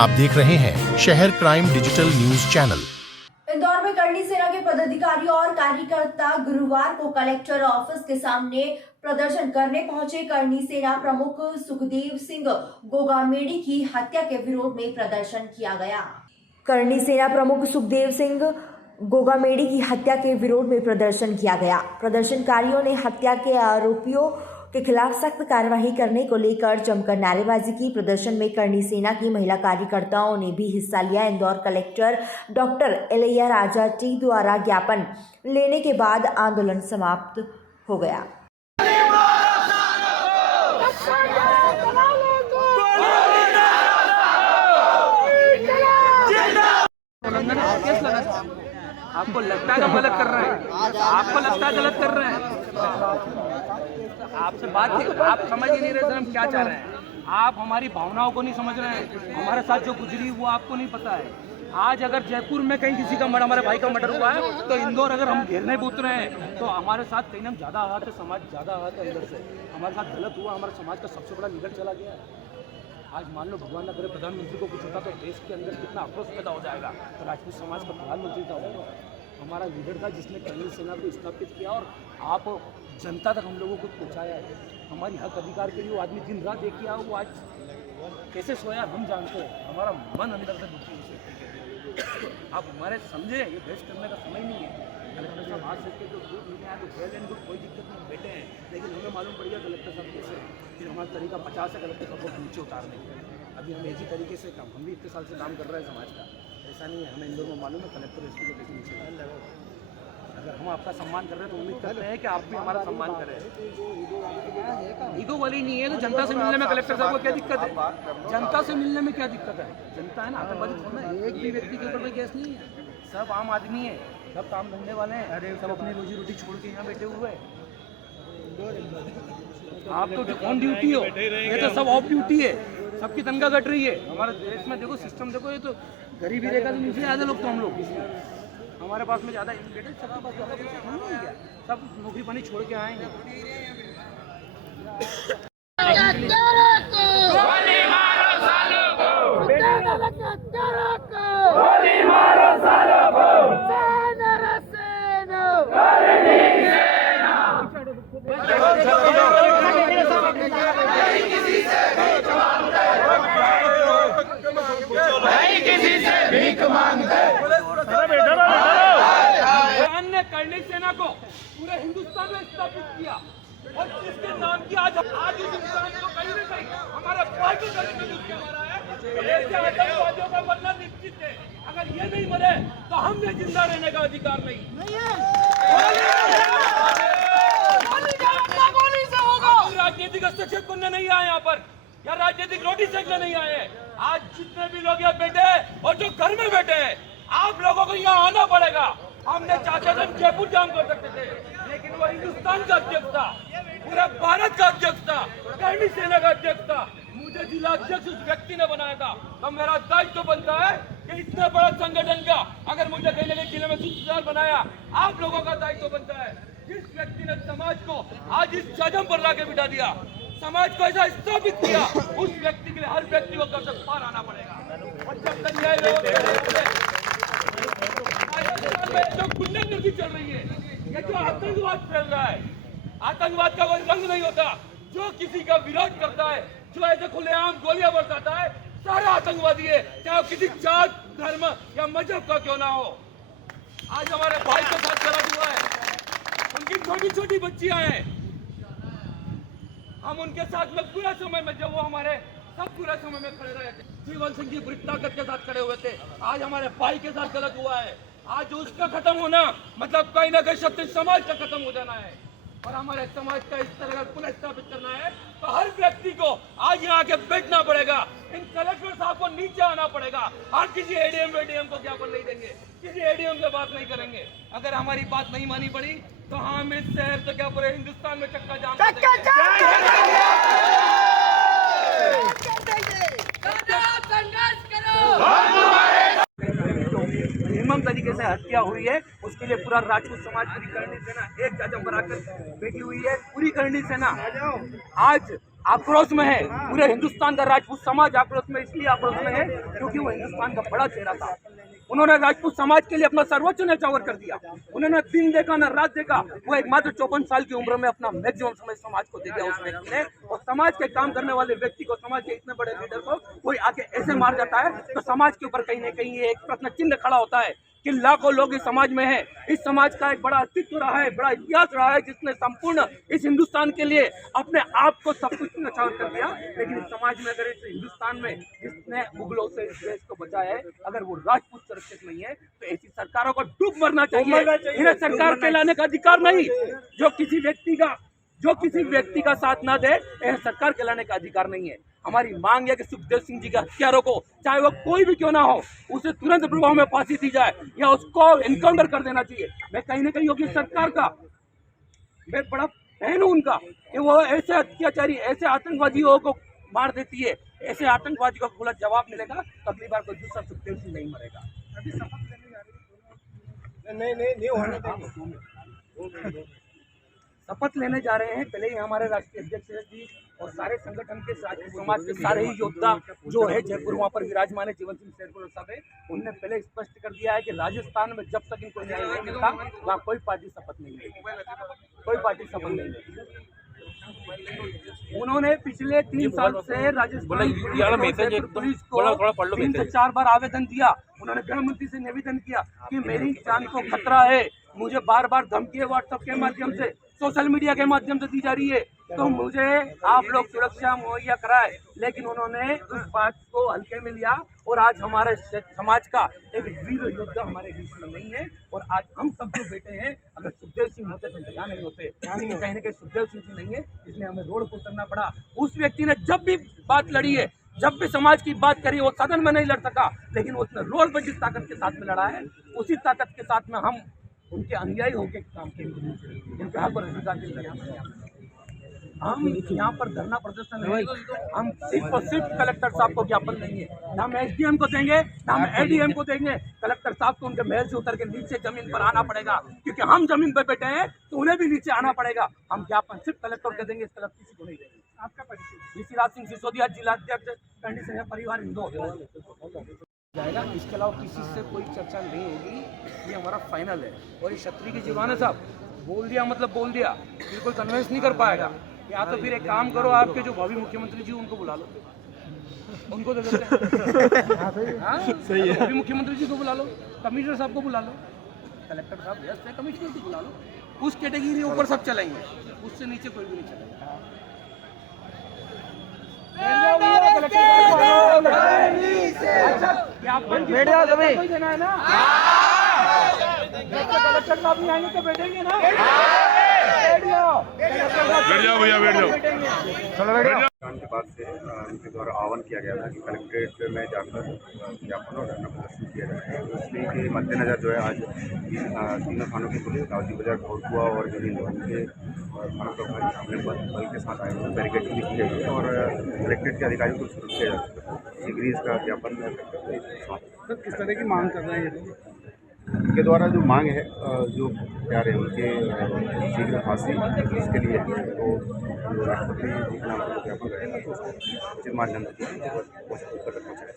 आप देख रहे हैं शहर crime digital news channel. Indore में करनी सेना के पदाधिकारी और कार्यकर्ता गुरुवार को कलेक्टर ऑफिस के सामने प्रदर्शन करने पहुंचे। करनी सेना प्रमुख सुखदेव सिंह गोगामेड़ी की हत्या के विरोध में प्रदर्शन किया गया। करनी सेना प्रमुख सुखदेव सिंह गोगामेड़ी की हत्या के विरोध में प्रदर्शन किया गया। प्रदर्शनकारियों ने हत्या के आरोपियों के खिलाफ सख्त कार्रवाई करने को लेकर जमकर नारेबाजी की। प्रदर्शन में करनी सेना की महिला कार्यकर्ताओं ने भी हिस्सा लिया। Indore collector doctor Ilaiya Raja T द्वारा ज्ञापन लेने के बाद आंदोलन समाप्त हो गया। आपको लगता है गलत कर रहे हैं, आपको लगता है गलत कर रहे हैं, आपसे बात आप समझ ही नहीं रहे सर हम क्या चाह रहे हैं। आप हमारी भावनाओं को नहीं समझ रहे हैं। हमारे साथ जो गुजरी वो आपको नहीं पता है। आज अगर जयपुर में कहीं किसी का हमारे भाई का मर्डर हुआ है तो इंदौर अगर हम घेरने पे उतरे हैं तो हमारे साथ कहीं हम ज़्यादा आहत है, समाज ज़्यादा आहत है। अंदर से हमारे साथ गलत हुआ, हमारे समाज का सबसे बड़ा लीडर चला गया है। आज मान लो भगवान न करे प्रधानमंत्री को कुछ होता तो देश के अंदर कितना आक्रोश पैदा हो जाएगा। तो राजपूत समाज का प्रधानमंत्री था वो हमारा लीडर था जिसने करनी सेना को स्थापित किया और आप जनता तक हम लोगों को पहुँचाया है। हमारी हक अधिकार के लिए वो आदमी दिन रात देखिए वो आज कैसे सोया हम जानते हैं। हमारा मन अंदर से दुखी हो। आप हमारे समझे ये बहस करने का समय नहीं है। कलेक्टर साहब आज से जो दूध मिले हैं तो वेल एंड गुड, कोई दिक्कत नहीं, बैठे हैं। लेकिन हमें मालूम पड़ गया कलेक्टर साहब कैसे फिर हमारा तरीका 50 है कलेक्टर साहब को नीचे उतारने का। अभी हम एक ही तरीके से काम, हम भी इतने साल से काम कर रहे हैं समाज का, ऐसा नहीं है। हमें इन लोगों को मालूम है कलेक्टर एसपी को कैसे नीचे। अगर हम आपका सम्मान कर रहे हैं तो उम्मीद करते हैं कि आप भी हमारा सम्मान करें। ईगो वाली नहीं है तो जनता से मिलने में कलेक्टर साहब को क्या दिक्कत है? जनता से मिलने में क्या दिक्कत है? जनता है ना, आतंकवादी थोड़ा ना, एक भी व्यक्ति के ऊपर कोई केस नहीं है। सब आम आदमी है, सब काम धंधे वाले हैं, सब अपनी रोजी रोटी छोड़ के यहाँ बैठे हुए हैं। आप तो ऑन ड्यूटी हो, ये तो सब ऑफ ड्यूटी है। सबकी तनख्वाह घट रही है। हमारे देश में देखो सिस्टम देखो, ये तो गरीबी रेखा से नीचे आधे लोग तो हम लोग हमारे पास में ज़्यादा एजुकेटेड सबके पास ज़्यादा पैसा नहीं है, सब नौकरी पानी छोड़ के आएंगे। करनी सेना को पूरे हिंदुस्तान में स्थापित किया और जिसके नाम की आज इस इंसान को कहीं ना कहीं हमारे भाई को करने में मारा है। ऐसे आतंकवादियों का मरना निश्चित है। अगर ये नहीं मरे तो हमने जिंदा रहने का अधिकार नहीं है। गोली से होगा। राजनीतिक हस्तक्षेप करने नहीं आए यहाँ पर, या राजनीतिक रोटी सेकने नहीं आए। आज जितने भी लोग यहाँ बैठे हैं और जो घर में बैठे हैं, आप लोगों को यहाँ आना पड़ेगा। हमने चाचा हम जयपुर जाम कर सकते थे, लेकिन वो हिंदुस्तान का अध्यक्ष था, पूरा भारत का अध्यक्ष था, करनी सेना का अध्यक्ष था। मुझे जिला अध्यक्ष उस व्यक्ति ने बनाया था। तो मेरा दायित्व बनता है कि इतना बड़ा संगठन का अगर मुझे कहीं ना कहीं जिले में सूत्रधार बनाया, आप लोगों का दायित्व बनता है। जिस व्यक्ति ने समाज को आज इस जजम पर लाके बिठा दिया, समाज को ऐसा स्थापित किया, उस व्यक्ति के लिए हर व्यक्ति को घर से पार आना पड़ेगा। और जब तक न्याय जो गुंडागर्दी चल रही है, ये जो आतंकवाद फैल रहा है, आतंकवाद का कोई रंग नहीं होता। जो किसी का विरोध करता है, जो ऐसे खुलेआम गोलियां बरसाता है, सारा आतंकवादी है, चाहे वो किसी जात, धर्म या मजहब का क्यों ना हो। आज हमारे भाई के साथ गलत हुआ है, उनकी छोटी छोटी बच्चियां हैं। हम उनके साथ में पूरा समय में, जब वो हमारे सब पूरा समय में खड़े रहे थे, जीवन सिंह जी बड़ी ताकत के साथ खड़े हुए थे। आज हमारे भाई के साथ गलत हुआ है। आज उसका खत्म होना मतलब कहीं ना कहीं सत्य समाज का खत्म हो जाना है। और हमारे समाज का इस तरह का पुनः स्थापित करना है तो हर व्यक्ति को आज यहाँ आके बैठना पड़ेगा। इन कलेक्टर साहब को नीचे आना पड़ेगा। और किसी एडीएम वेडीएम को ज्ञापन नहीं देंगे, किसी एडीएम से बात नहीं करेंगे। अगर हमारी बात नहीं मानी पड़ी तो हम इस शहर तो क्या पूरे हिंदुस्तान में चक्का जाम कर निर्मम तरीके से हत्या हुई है, उसके लिए पूरा राजपूत समाज, पूरी करनी सेना एक जजम बनाकर बैठी हुई है। पूरी करनी सेना आज आक्रोश में है। पूरे हिंदुस्तान का राजपूत समाज आक्रोश में, इसलिए आक्रोश में है क्योंकि वो हिंदुस्तान का बड़ा चेहरा था। उन्होंने राजपूत समाज के लिए अपना सर्वोच्च न्यौछावर कर दिया। उन्होंने दिन देखा न रात देखा। वो एक मात्र 54 साल की उम्र में अपना मैक्सिमम समय समाज को दे दिया उस व्यक्ति ने। और समाज के काम करने वाले व्यक्ति को, समाज के इतने बड़े लीडर को कोई आके ऐसे मार जाता है तो समाज के ऊपर कहीं न कहीं ये एक प्रश्न चिन्ह खड़ा होता है कि लाखों लोग इस समाज में हैं। इस समाज का एक बड़ा अस्तित्व रहा है, बड़ा इतिहास रहा है, जिसने संपूर्ण इस हिंदुस्तान के लिए अपने आप को सब कुछ न्यौछावर कर दिया। लेकिन इस समाज में, अगर इस हिंदुस्तान में जिसने मुगलों से इस देश को बचाया है, अगर वो राजपूत सुरक्षित नहीं है तो ऐसी सरकारों को डूब मरना चाहिए। इन्हें सरकार कहलाने का अधिकार नहीं। जो किसी व्यक्ति का साथ ना दे, यह सरकार कहलाने का अधिकार नहीं है। हमारी मांग है कि सुखदेव सिंह जी के हत्यारों को, चाहे वो कोई भी क्यों ना हो, उसे तुरंत प्रभाव में फांसी दी जाए या उसको एनकाउंटर कर देना चाहिए। मैं कहीं ना कहीं योगी सरकार का मैं बड़ा फैन हूं उनका कि वो ऐसे अत्याचारी, ऐसे आतंकवादियों को मार देती है। ऐसे आतंकवादी को खुला जवाब मिलेगा तो अगली बार कोई दूसरा सुखदेव सिंह नहीं मरेगा। शपथ लेने जा रहे हैं। पहले ही हमारे राष्ट्रीय अध्यक्ष जी और सारे संगठन के समाज के सारे ही योद्धा जो है जयपुर वहाँ पर विराजमान है, जीवन सिंह शेरपुर साहब है, उनने पहले स्पष्ट कर दिया है कि राजस्थान में जब तक इनको न्याय नहीं मिलता वहाँ कोई पार्टी शपथ नहीं लेगी, कोई पार्टी शपथ नहीं लेगी। उन्होंने पिछले 3 साल से राजस्थान पुलिस को 3 से 4 बार आवेदन दिया। उन्होंने गृह मंत्री से निवेदन किया कि मेरी जान को खतरा है, मुझे बार बार धमकी व्हाट्सएप के माध्यम से, सोशल मीडिया के माध्यम से दी जा रही है, तो मुझे आप लोग सुरक्षा मुहैया कराए। लेकिन उन्होंने उस बात को हल्के में लिया और आज हमारे समाज का एक वीर योद्धा हमारे बीच में नहीं है। और आज हम सब जो बैठे हैं, अगर सुखदेव सिंह होते तो यहाँ नहीं होते। कहीं ना कहीं सुखदेव सिंह जी नहीं है, इसलिए हमें रोड को उतरना पड़ा। उस व्यक्ति ने जब भी बात लड़ी है, जब भी समाज की बात करी, वो सदन में नहीं लड़ सका, लेकिन उसने रोड पर जिस ताकत के साथ में लड़ा है, उसी ताकत के साथ में हम उनके अनुयायी होकर काम करेंगे, उनके हक और अधिकार के लिए। हम यहाँ पर धरना प्रदर्शन नहीं, हम सिर्फ और सिर्फ कलेक्टर साहब को ज्ञापन देंगे, ना हम एसडीएम को देंगे, ना हम एडीएम को देंगे। कलेक्टर साहब को उनके महल से उतर के नीचे जमीन पर आना पड़ेगा, क्योंकि हम जमीन पर बैठे हैं तो उन्हें भी नीचे आना पड़ेगा। हम ज्ञापन सिर्फ कलेक्टर को देंगे, इसके किसी को नहीं देंगे। आपका परिचय? ऋषिराज सिंह सिसोदिया, जिलाध्यक्ष करनी संघ परिवार हिंदू जाएगा। इसके अलावा किसी से कोई चर्चा नहीं होगी, ये हमारा फाइनल है। और ये क्षत्रिय की जुबान है साहब, बोल दिया मतलब बोल दिया, बिल्कुल कन्विंस नहीं कर पाएगा। या तो फिर एक काम करो, आपके जो भावी मुख्यमंत्री जी उनको बुला लो, उनको दे देते हैं। सही है, भावी मुख्यमंत्री जी को बुला लो, कमिश्नर साहब को बुला लो, कलेक्टर साहब व्यस्त है, कमिश्नर को बुला लो। उस कैटेगरी ऊपर सब चलेंगे, उससे नीचे कोई भी नहीं चलेगा। कोई देना है ना, कलेक्टर साहब नहीं आएंगे तो बैठेंगे ना। बैठ जाओ भैया, बैठ जाओ। के बाद से उनके द्वारा आह्वान किया गया था कि कलेक्ट्रेट में जाकर ज्ञापन और धरना प्रदर्शन किया जाए। उसी के मद्देनजर जो है आज तीनों थानों की पुलिस, गाजी बाजार, घोड़कुआ और जमीन के थाना प्रभारी अपने बल के साथ आए हुए, बैरिकेडिंग भी की गई है और कलेक्ट्रेट के अधिकारियों को सूचित किया जा चुका है। शीघ्र ही इसका ज्ञापन सर किस तरह की मांग कर रहे हैं? उनके द्वारा जो मांग है, जो प्यार है उनके शीघ्र फांसी, इसके लिए तो राष्ट्रपति जी के नाम पर ज्ञापन रहेगा, तो उसको उचित माध्यम से कोशिश कर रखना चाहिए।